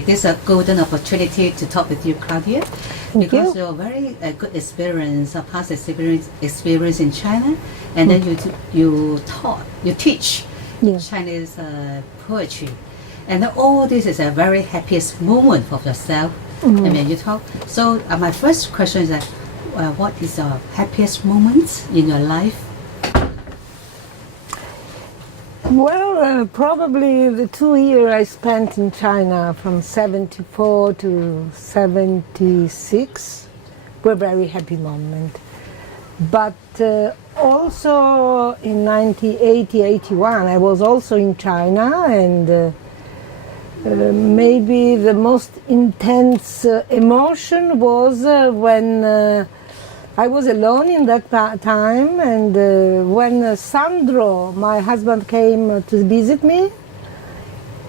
say this is a golden opportunity to talk with you, Claudia, because you're very good experience, a past experience in China, and then you teach Chinese poetry, and then all this is a very happiest moment for yourself. I mean, you talk. So my first question is that, what is your happiest moment in your life? Well, probably the 2 years I spent in China from 74 to 76 were very happy moments. But also in 1980, 81, I was also in China, and maybe the most intense emotion was when I was alone in that time, and when Sandro, my husband, came to visit me,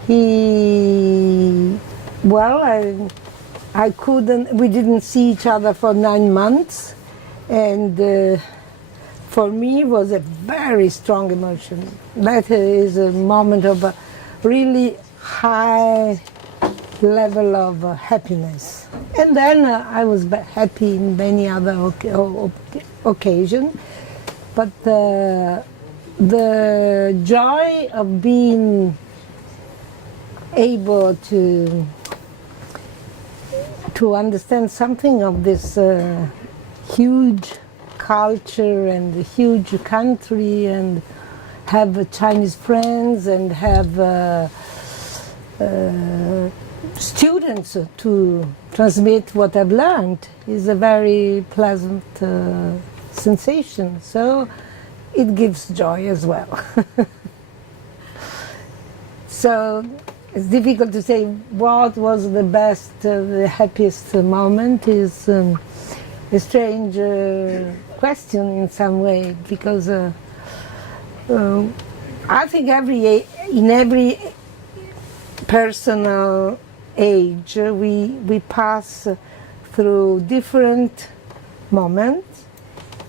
we didn't see each other for 9 months, and for me it was a very strong emotion. That is a moment of a really high level of happiness. And then I was happy in many other occasions, but the joy of being able to understand something of this huge culture and huge country, and have Chinese friends, and have students to transmit what I've learned is a very pleasant sensation. So it gives joy as well. So it's difficult to say what was the best, the happiest moment. Is a strange question in some way, because I think in every personal age we pass through different moments,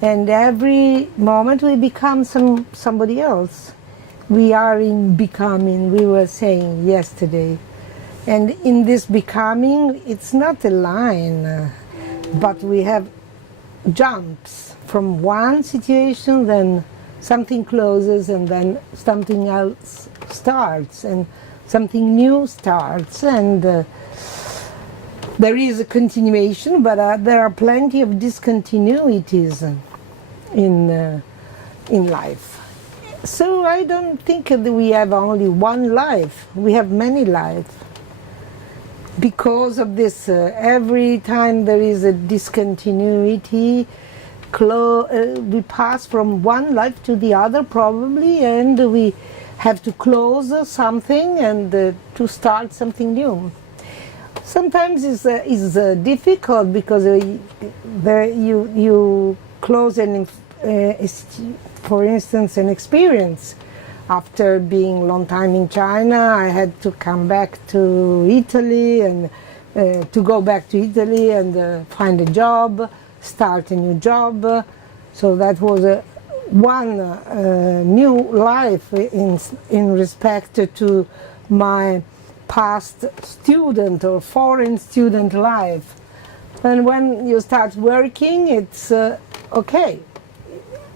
and every moment we become somebody else. We are in becoming, we were saying yesterday, and in this becoming it's not a line, but we have jumps from one situation, then something closes, and then something else starts, and something new starts, and there is a continuation, but there are plenty of discontinuities in life. So I don't think that we have only one life, we have many lives. Because of this, every time there is a discontinuity, we pass from one life to the other probably, and we have to close something and to start something new. Sometimes it's difficult because you close for instance, an experience. After being a long time in China, I had to come back to Italy, and to go back to Italy and find a job, start a new job. So that was one new life in respect to my past student or foreign student life. And when you start working, it's okay.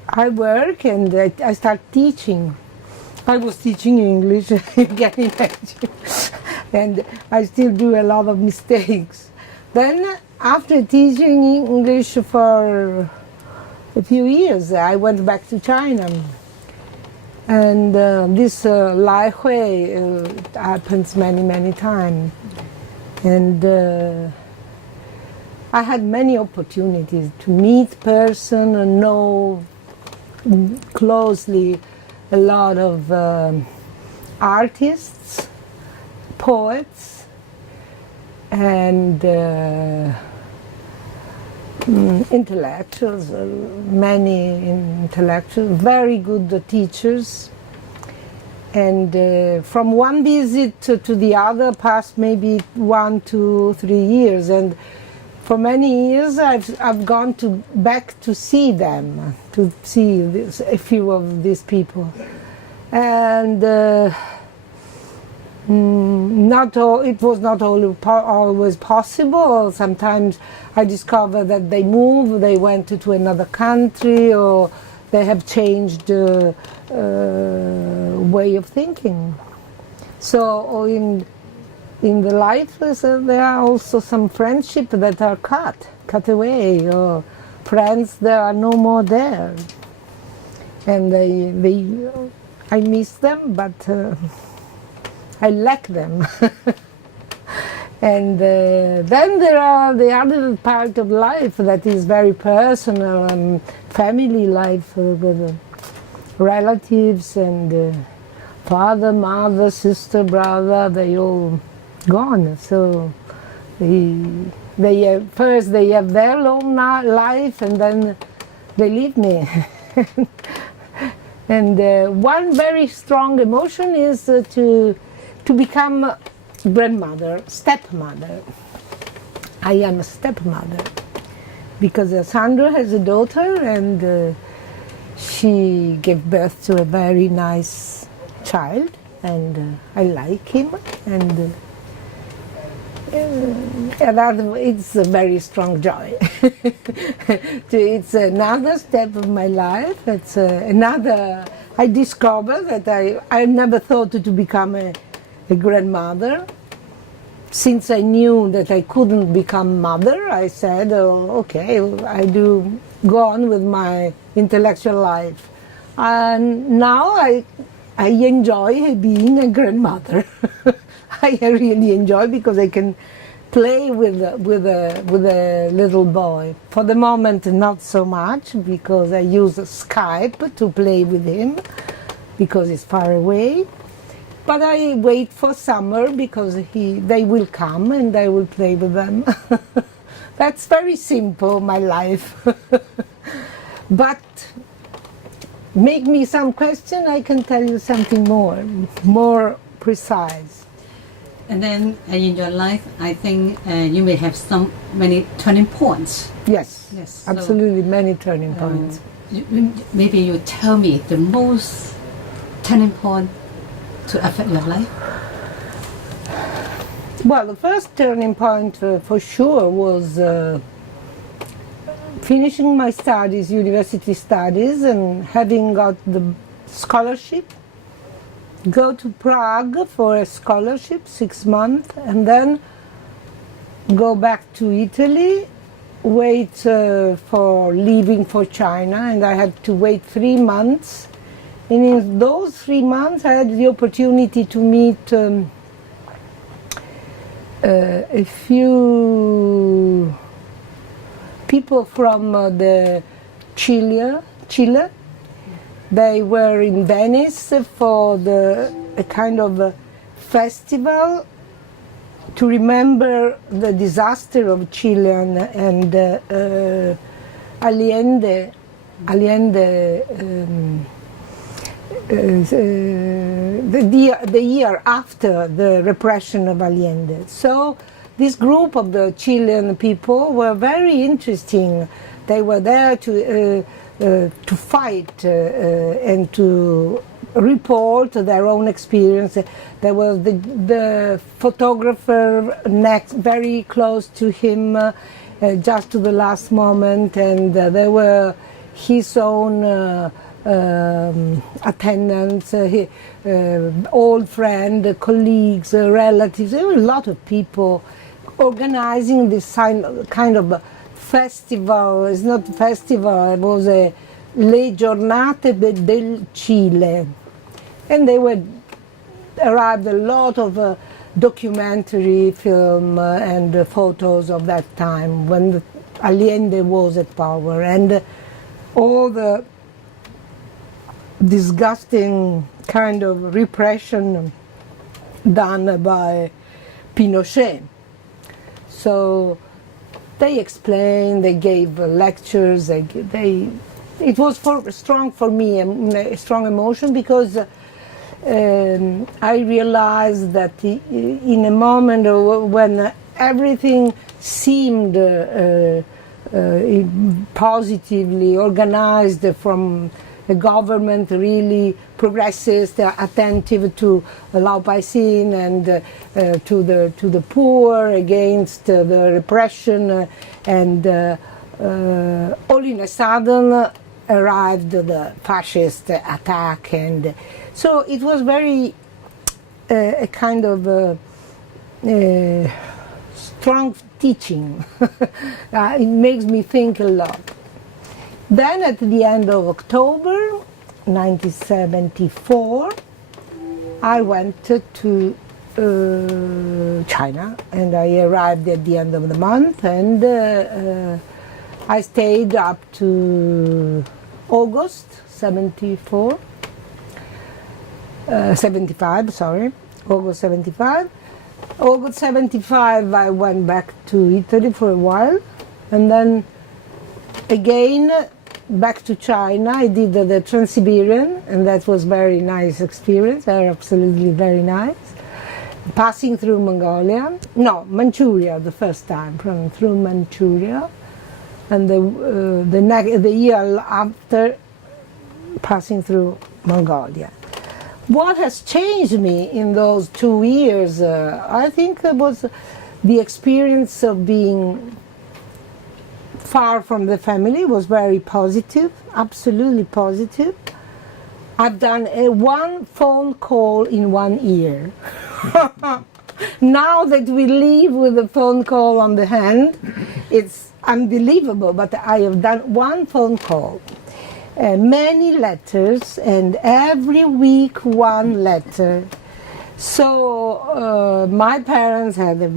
I work and I start teaching. I was teaching English, you can imagine, and I still do a lot of mistakes. Then after teaching English for a few years, I went back to China, and this Lai Hui happens many times, and I had many opportunities to meet person and know closely a lot of artists, poets, and intellectuals, many intellectuals, very good teachers. And from one visit to the other passed maybe 1, 2, 3 years, and for many years I've gone back to see them, to see a few of these people. And It was not always possible. Sometimes I discovered that they moved, they went to another country, or they have changed way of thinking. So in the life, there are also some friendships that are cut away, or friends that are no more there. And I miss them, but I lack them. And then there are the other part of life that is very personal, and family life with relatives and father, mother, sister, brother, they all gone. So first they have their own life, and then they leave me. And one very strong emotion is to become grandmother, stepmother. I am a stepmother because Sandra has a daughter, and she gave birth to a very nice child, and I like him, and it's a very strong joy. It's another step of my life. It's another. I discovered that I never thought to become a grandmother. Since I knew that I couldn't become mother, I said, oh, okay, I do go on with my intellectual life. And now I enjoy being a grandmother. I really enjoy because I can play with a little boy. For the moment, not so much because I use Skype to play with him because he's far away. But I wait for summer because they will come and I will play with them. That's very simple, my life. But make me some question, I can tell you something more precise. And then in your life, I think you may have many turning points. Yes, yes, absolutely, many turning points. Maybe you tell me the most turning point to affect your life. Well, the first turning point for sure was finishing my studies, university studies, and having got the scholarship. Go to Prague for a scholarship, 6 months, and then go back to Italy, wait for leaving for China, and I had to wait 3 months. And in those 3 months, I had the opportunity to meet a few people from the Chile. They were in Venice for a kind of festival to remember the disaster of Chile and Allende the year after the repression of Allende. So this group of the Chilean people were very interesting. They were there to fight and to report their own experience. There was the photographer next, very close to him, just to the last moment, and there were his own attendants, old friends, colleagues, relatives. There were a lot of people organizing this kind of festival. It's not a festival, it was a Le Giornate del Cile. And they arrived a lot of documentary film and photos of that time when Allende was at power, and all the disgusting kind of repression done by Pinochet. So they explained, they gave lectures, it was strong for me, a strong emotion, because I realized that in a moment when everything seemed positively organized from a government really progressist, attentive to Lau Paisin and to the poor, against the repression, and all in a sudden arrived the fascist attack, and so it was very a kind of strong teaching. It makes me think a lot. Then at the end of October 1974, I went to China, and I arrived at the end of the month, and I stayed up to August 75, August 75. August 75 I went back to Italy for a while, and then again back to China. I did the Trans-Siberian, and that was very nice experience, absolutely very nice. Passing through Manchuria the first time, through Manchuria, and the year after passing through Mongolia. What has changed me in those 2 years, I think it was the experience of being far from the family was very positive, absolutely positive. I've done one phone call in 1 year. Now that we live with a phone call on the hand, it's unbelievable, but I have done one phone call. Many letters, and every week one letter. So my parents had a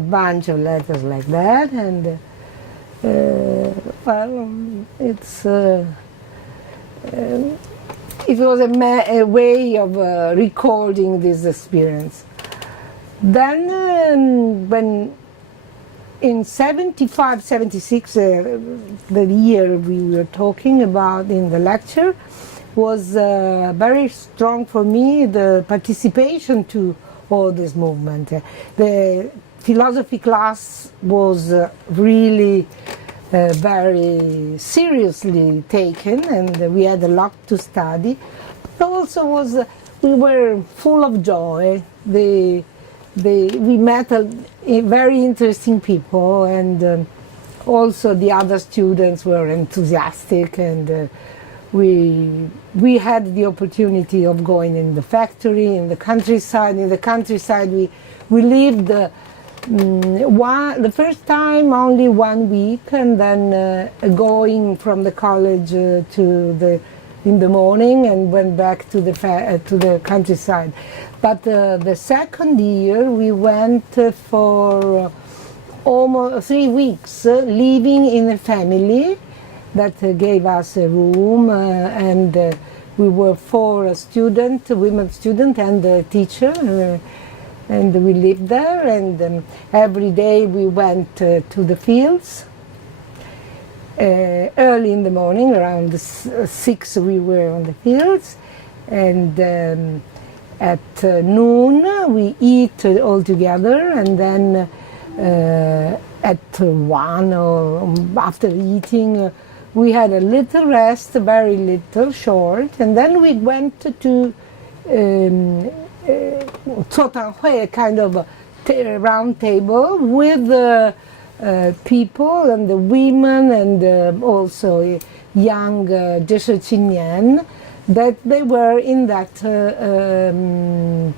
bunch of letters like that, and it was a way of recording this experience. Then when in 75, 76, the year we were talking about in the lecture, was very strong for me, the participation to all this movement. The philosophy class was really very seriously taken, and we had a lot to study. But also we were full of joy. We met very interesting people, and also the other students were enthusiastic, and we had the opportunity of going in the factory, in the countryside. In the countryside we lived the first time only 1 week, and then going from the college in the morning, and went back to the countryside. But the second year we went for almost 3 weeks, living in a family that gave us a room, and we were 4 students, women students, and a teacher, and we lived there, and every day we went to the fields. Early in the morning, around 6 we were on the fields, and at noon we eat all together, and then at 1 or after eating we had a little rest, very little, short, and then we went to a kind of round table with people and the women, and also young Zhe that they were in that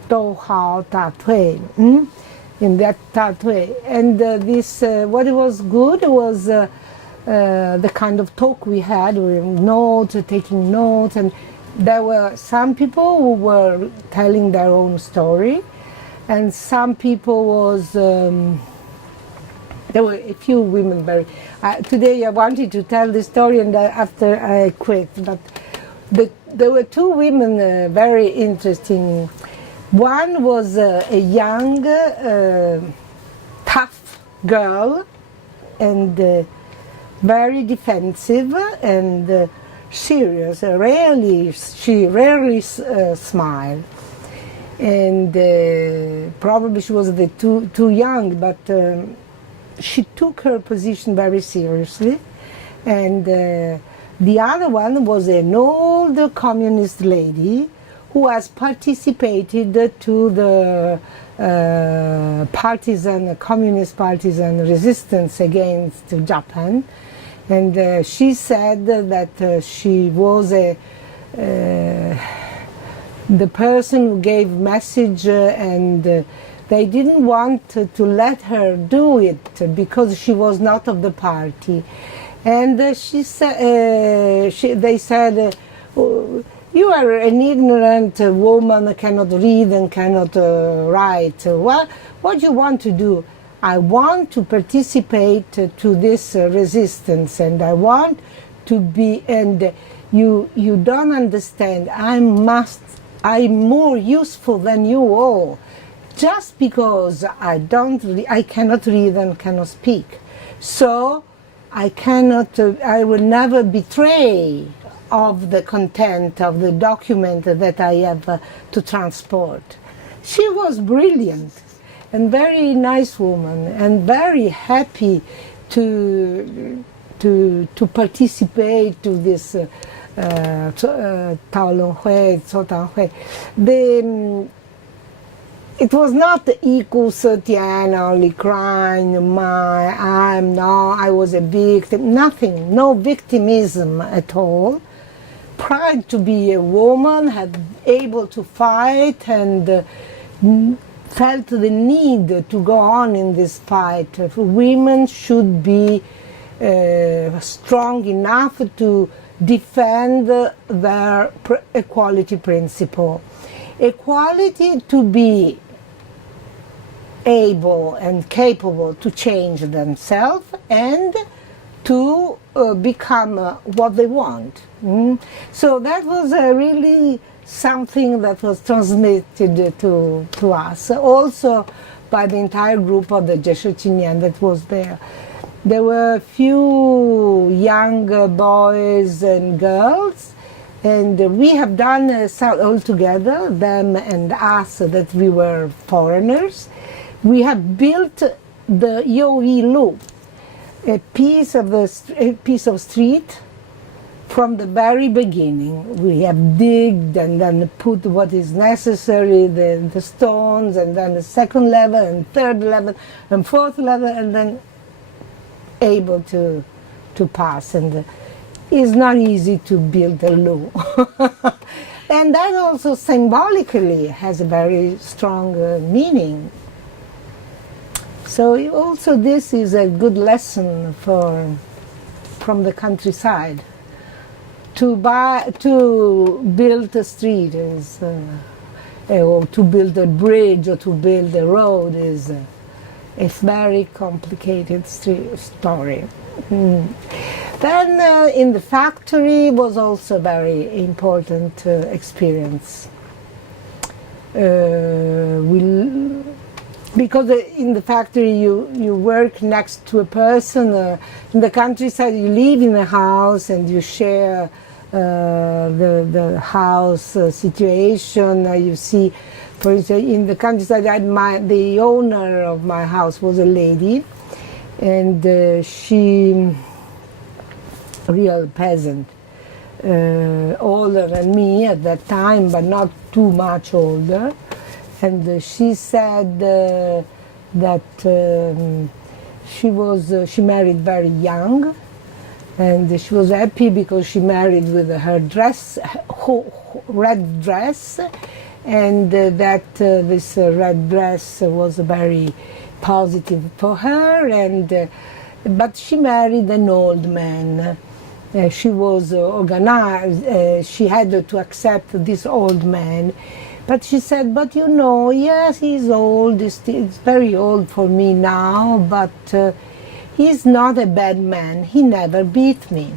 Douhao Tatui, in that Tatui. And this, what was good was the kind of talk we had, taking notes, and there were some people who were telling their own story, and some people was, there were a few women today I wanted to tell the story, and after I quit, but there were 2 women very interesting. One was a young, tough girl, and very defensive and serious. She rarely smiled, and probably she was too young, but she took her position very seriously, and The other one was an old communist lady who has participated to the communist partisan resistance against Japan. And she said that she was the person who gave message, and they didn't want to let her do it because she was not of the party. And they said, you are an ignorant woman, cannot read and cannot write. What do you want to do? I want to participate to this resistance, and I want to be, and you don't understand, I'm more useful than you all, just because I cannot read and cannot speak. So I will never betray of the content of the document that I have to transport. She was brilliant and very nice woman, and very happy to participate to this Taolonghui, Tsotanhui. It was not equal Tian only crying, I was a victim, nothing, no victimism at all. Proud to be a woman, had able to fight, and felt the need to go on in this fight. Women should be strong enough to defend their equality principle. Equality to be able and capable to change themselves and to become what they want. So that was really something that was transmitted to us, also by the entire group of the Jeshe that was there. There were a few young boys and girls, and we have done all together, them and us, that we were foreigners. We have built the Youyi, a piece of street from the very beginning. We have digged and then put what is necessary, the stones, and then the second level and third level and fourth level, and then able to pass. And it's not easy to build a Lu. And that also symbolically has a very strong meaning. So also this is a good lesson from the countryside. To build a street is, or to build a bridge or to build a road is a very complicated story. Then in the factory was also a very important experience. Because in the factory you work next to a person. In the countryside you live in a house and you share the house situation. You see, for instance, in the countryside, the owner of my house was a lady, and she, real peasant, older than me at that time, but not too much older. And she said that she married very young. And she was happy because she married with her dress, red dress, and that this red dress was very positive for her. But she married an old man. She was organized. She had to accept this old man. But she said, but you know, yes, he's old. It's very old for me now, but he's not a bad man. He never beat me.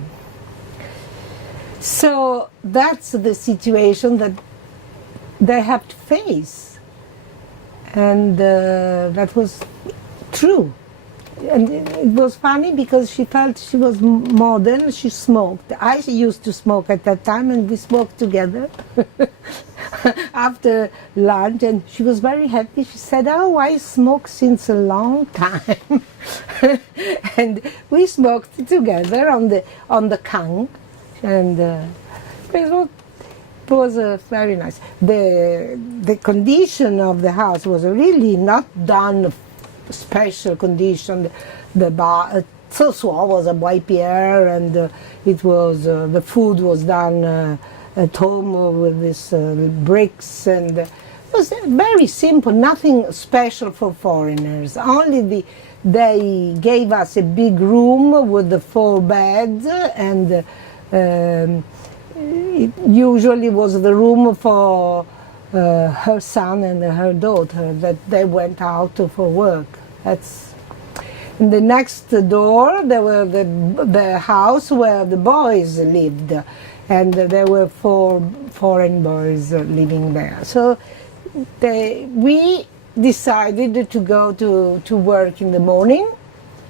So that's the situation that they have to face. And that was true. And it was funny because she felt she was modern. She smoked. I used to smoke at that time, and we smoked together after lunch. And she was very happy. She said, "Oh, I smoke since a long time," and we smoked together on the kang. and it was very nice. The condition of the house was really not done special condition. The bar, 厕所 was a white beer, and it was the food was done at home with these bricks, and it was very simple, nothing special for foreigners. Only they gave us a big room with the 4 beds, and it usually was the room for her son and her daughter that they went out for work. That's in the next door. There were the house where the boys lived, and there were 4 foreign boys living there. So we decided to go to work in the morning,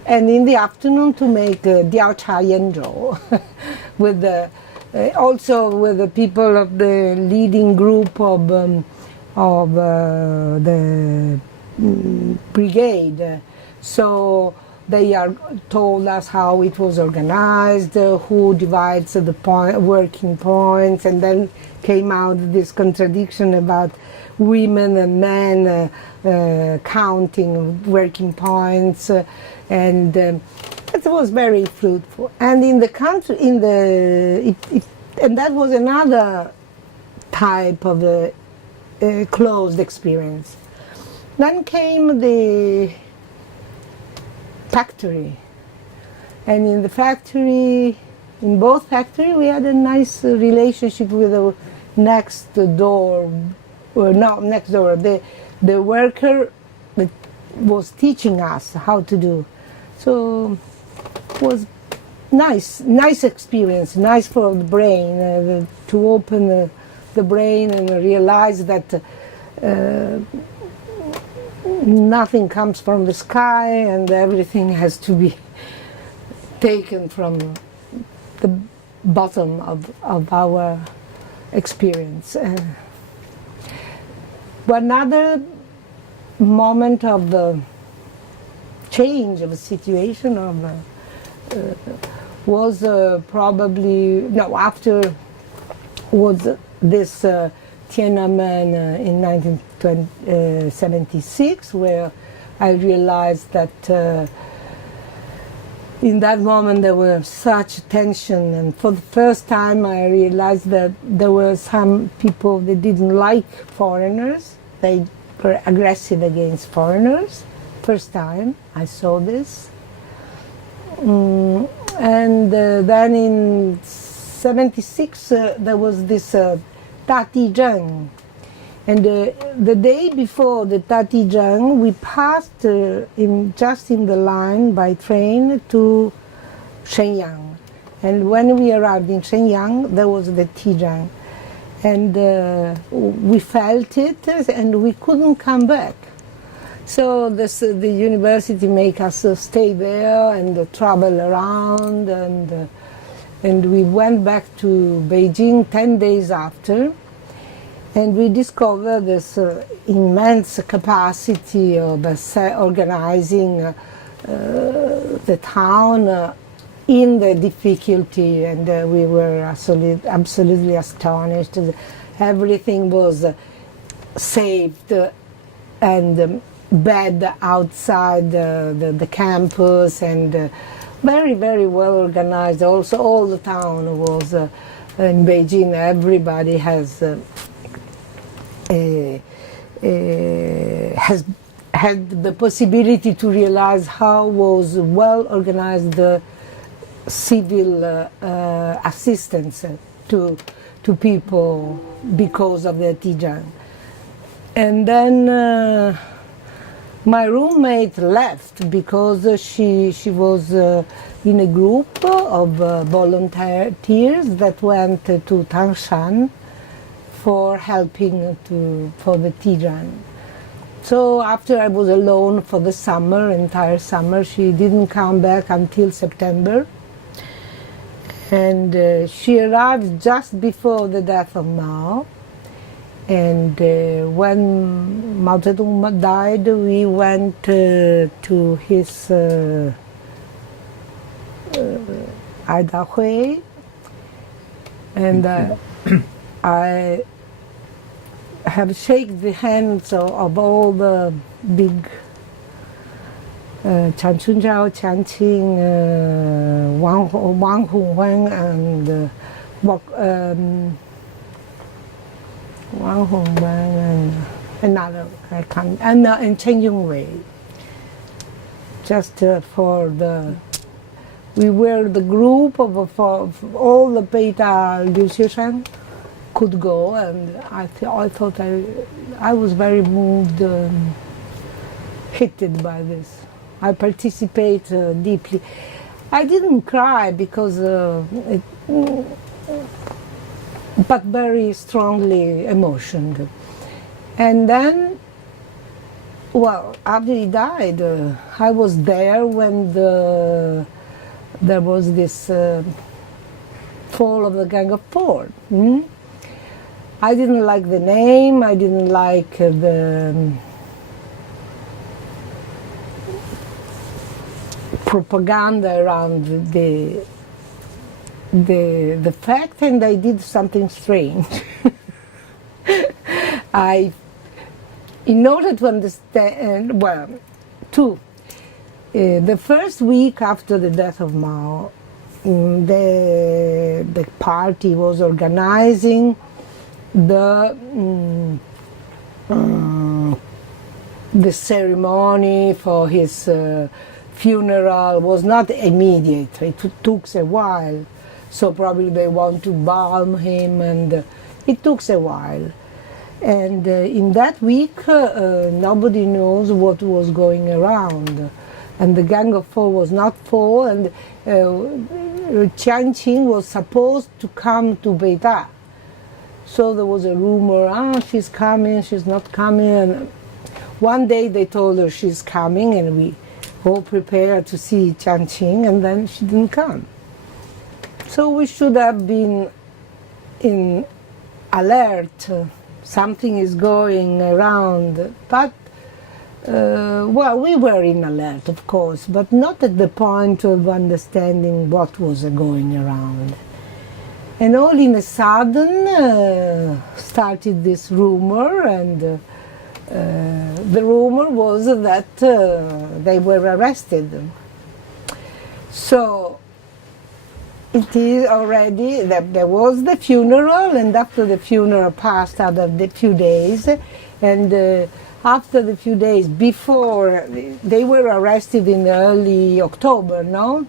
and in the afternoon to make 调查研究 with also with the people of the leading group of the brigade. So they told us how it was organized, who divides the working points, and then came out this contradiction about women and men counting working points, and it was very fruitful. And in the country, and that was another type of closed experience. Then came the factory, and in the factory, in both factories, we had a nice relationship with the next door. Not next door. The worker that was teaching us how to do. So it was nice experience, nice for the brain, to open the brain and realize that nothing comes from the sky, and everything has to be taken from the bottom of our experience. Another moment of the change of the situation was probably after was this Tiananmen in 1976, where I realized that in that moment there was such tension, and for the first time I realized that there were some people that didn't like foreigners. They were aggressive against foreigners. First time I saw this. And then in 76 there was this Tati Zheng. And the day before the Tati Zheng, we passed just in the line by train to Shenyang. And when we arrived in Shenyang, there was the Tijang. And we felt it, and we couldn't come back. So the university make us stay there and travel around, and we went back to Beijing 10 days after, and we discovered this immense capacity of organizing the town in the difficulty, and we were absolutely astonished. Everything was saved and bed outside the campus, and very, very well organized. Also, all the town was in Beijing. Everybody has had the possibility to realize how was well organized the civil assistance to people because of the Tijang. And then my roommate left because she was in a group of volunteers that went to Tangshan for helping for the Tijang. So after I was alone for the summer, entire summer, she didn't come back until September. And she arrived just before the death of Mao. And when Mao Zedong died, we went to his Aidahui, And I have shaken the hands of all the big Chan Chunzhao, Qian Qing, Wang Hongwen, and Wang Hongwen, and another, I can't, and Chen Yongwei. Just for the, we were the group of all the Beita Liu Xishan could go, and I thought I was very moved, hit by this. I participate deeply. I didn't cry because, but very strongly emotioned. And then, well, after he died, I was there when there was this fall of the Gang of Four. I didn't like the name, I didn't like the propaganda around the fact, and I did something strange. In order to understand, well, the first week after the death of Mao, the party was organizing the ceremony for his funeral. Was not immediate. It took a while, so probably they want to balm him, and it took a while. And in that week, nobody knows what was going around. And the Gang of Four was not four, and Qian Qing was supposed to come to Beida. So there was a rumor, she's coming, she's not coming. And one day they told her she's coming, and we all prepared to see Qian Qing, and then she didn't come. So we should have been in alert. Something is going around, but well, we were in alert, of course, but not at the point of understanding what was going around. And all in a sudden started this rumor, and the rumor was that they were arrested. So it is already that there was the funeral, and after the funeral passed a few days, and after the few days before, they were arrested in early October, no?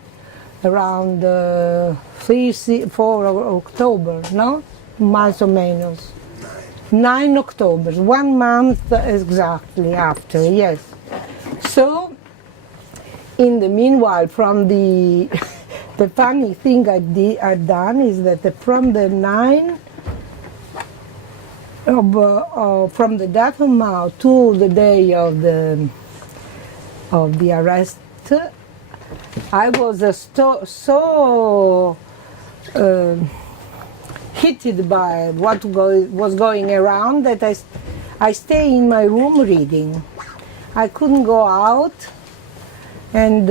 Around 3-4 October, no? Más o menos. 9 October, 1 month exactly after, yes. So, in the meanwhile, from the the funny thing I've done is that from the 9 from the death of Mao to the day of the arrest, I was so hit by what was going around that I stay in my room reading. I couldn't go out, and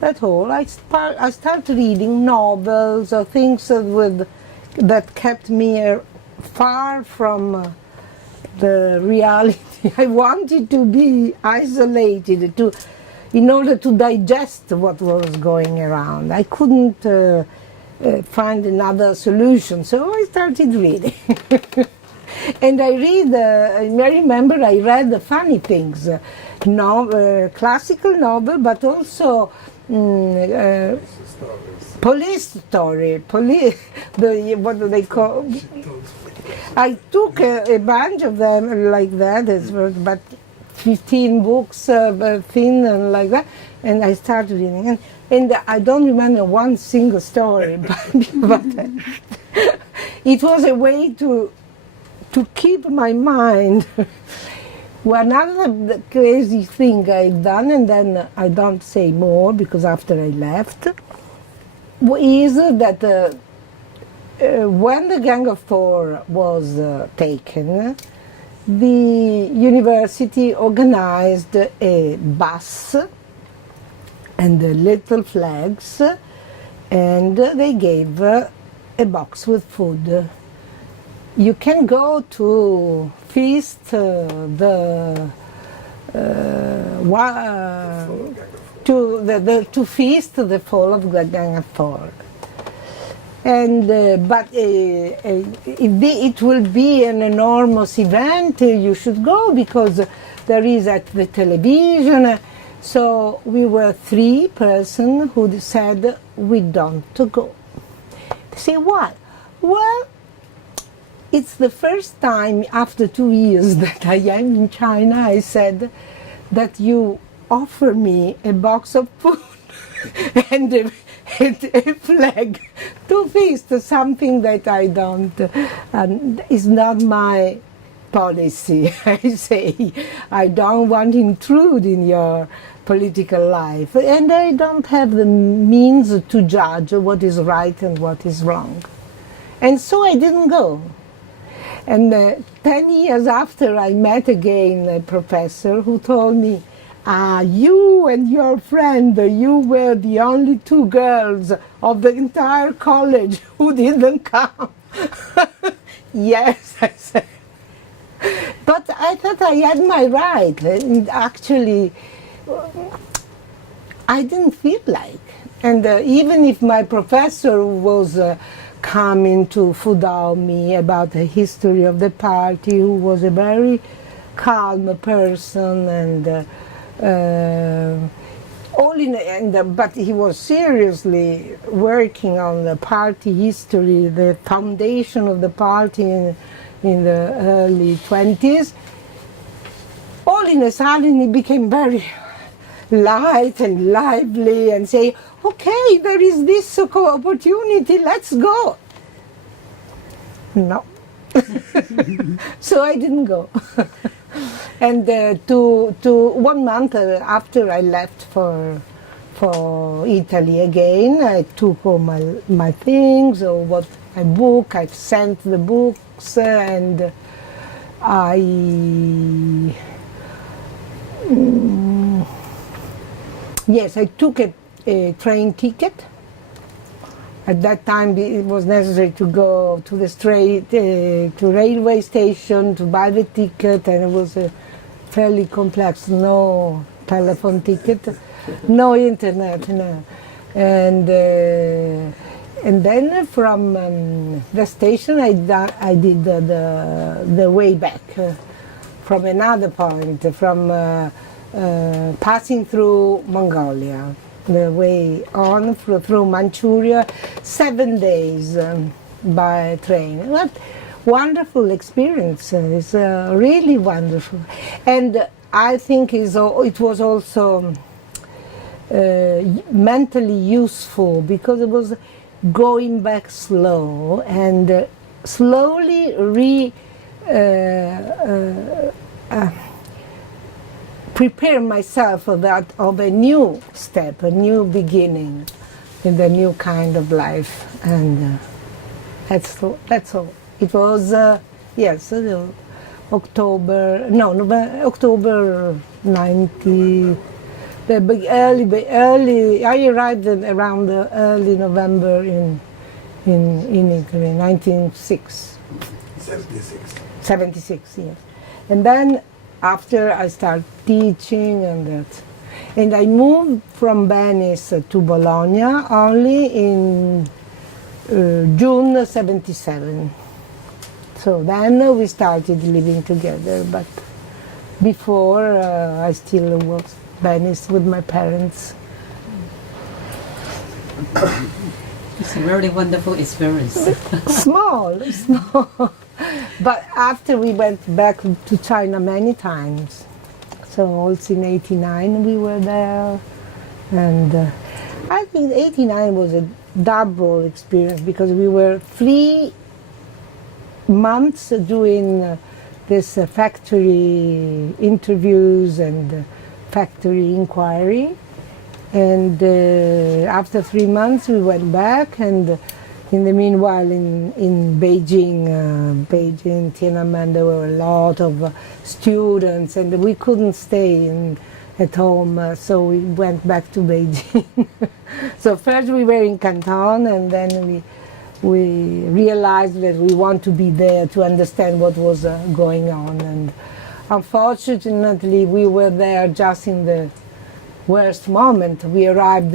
that's all. I started reading novels or things that kept me far from the reality. I wanted to be isolated in order to digest what was going around. I couldn't find another solution, so I started reading. And I remember I read the funny things, classical novel, but also police story, what do they call? I took a bunch of them like that, but 15 books, thin and like that, and I started reading. And I don't remember one single story, but it was a way to keep my mind. One other crazy thing I've done, and then I don't say more because after I left, is that when the Gang of Four was taken, the university organized a bus and little flags, and they gave a box with food. You can go to feast to feast the fall of the Gang of Thor. And but it will be an enormous event. You should go because there is at the television. So we were 3 persons who said we don't go. They say why? Well, it's the first time after 2 years that I am in China. I said that you offer me a box of food and a flag to feast, something that I don't, is not my policy. I say, I don't want to intrude in your political life, and I don't have the means to judge what is right and what is wrong. And so I didn't go. And 10 years after, I met again a professor who told me, you and your friend, you were the only 2 girls of the entire college who didn't come. Yes, I said. But I thought I had my right. And actually, I didn't feel like. And even if my professor was coming to Fudao me about the history of the party, who was a very calm person, and but he was seriously working on the party history, the foundation of the party in the early 20s. All in a sudden, he became very light and lively and say, okay, there is this opportunity, let's go. No. So I didn't go. And to 1 month after I left for Italy again, I took all my things, or what my book, I sent the books, and yes, I took a train ticket. At that time, it was necessary to go to the to railway station to buy the ticket, and it was fairly complex. No telephone ticket, no internet, no. And then from the station, I did the way back from another point, from passing through Mongolia. The way on through Manchuria, 7 days by train. What wonderful experience! It's really wonderful, and I think it was also mentally useful because it was going back slow and slowly prepare myself for that, of a new step, a new beginning in the new kind of life. And that's all. It was, yes, October 90, early, I arrived around early November in Italy, 1976. 76, yes. And then after I started teaching and I moved from Venice to Bologna only in June 77. So then we started living together, but before I still was Venice with my parents. It's a really wonderful experience. Small. But after we went back to China many times. So also in 89 we were there. And I think 89 was a double experience because we were 3 months doing this factory interviews and factory inquiry. And after 3 months we went back, and in the meanwhile in Beijing, Tiananmen, there were a lot of students and we couldn't stay at home, so we went back to Beijing. So first we were in Canton, and then we realized that we want to be there to understand what was going on. And unfortunately, we were there just in the worst moment. We arrived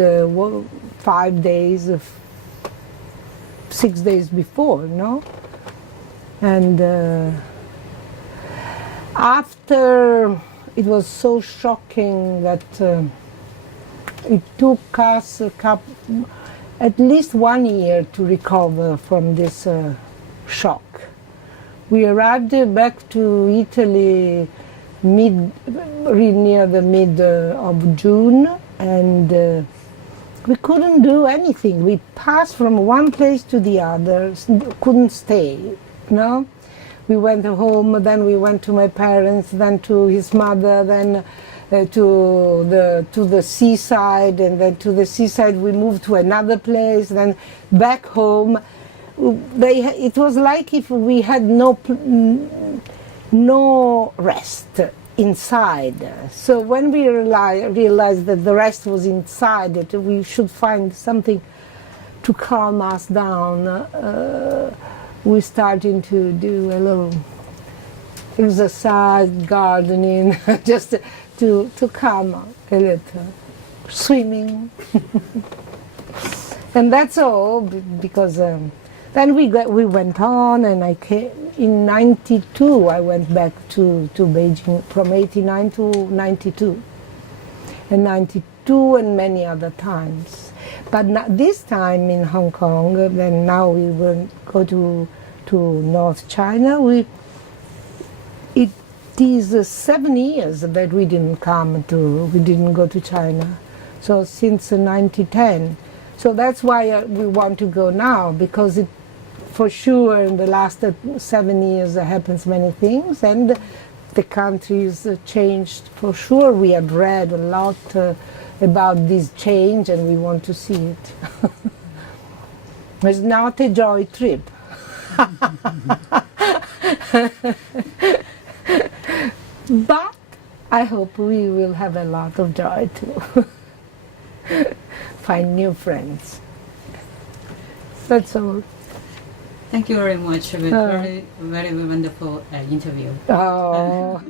6 days before, no? And after, it was so shocking that it took us at least 1 year to recover from this shock. We arrived back to Italy near the mid of June, and we couldn't do anything. We passed from one place to the other, couldn't stay, no? We went home, then we went to my parents, then to his mother, then to the seaside, and then to the seaside we moved to another place, then back home. It was like if we had no rest inside. So when we realized that the rest was inside, that we should find something to calm us down, we started to do a little exercise, gardening, just to calm a little, swimming. And that's all, because then we went on, and I came in 92. I went back to Beijing from 89 to 92, and 92 and many other times. But not this time in Hong Kong. Then now we will go to North China. It is 7 years that we didn't go to China. So since 1910. So that's why we want to go now, because for sure in the last 7 years there happens many things, and the country's changed for sure. We have read a lot about this change, and we want to see it. It's not a joy trip. But I hope we will have a lot of joy too. Find new friends. That's all. Thank you very much. Very, very wonderful interview. Oh.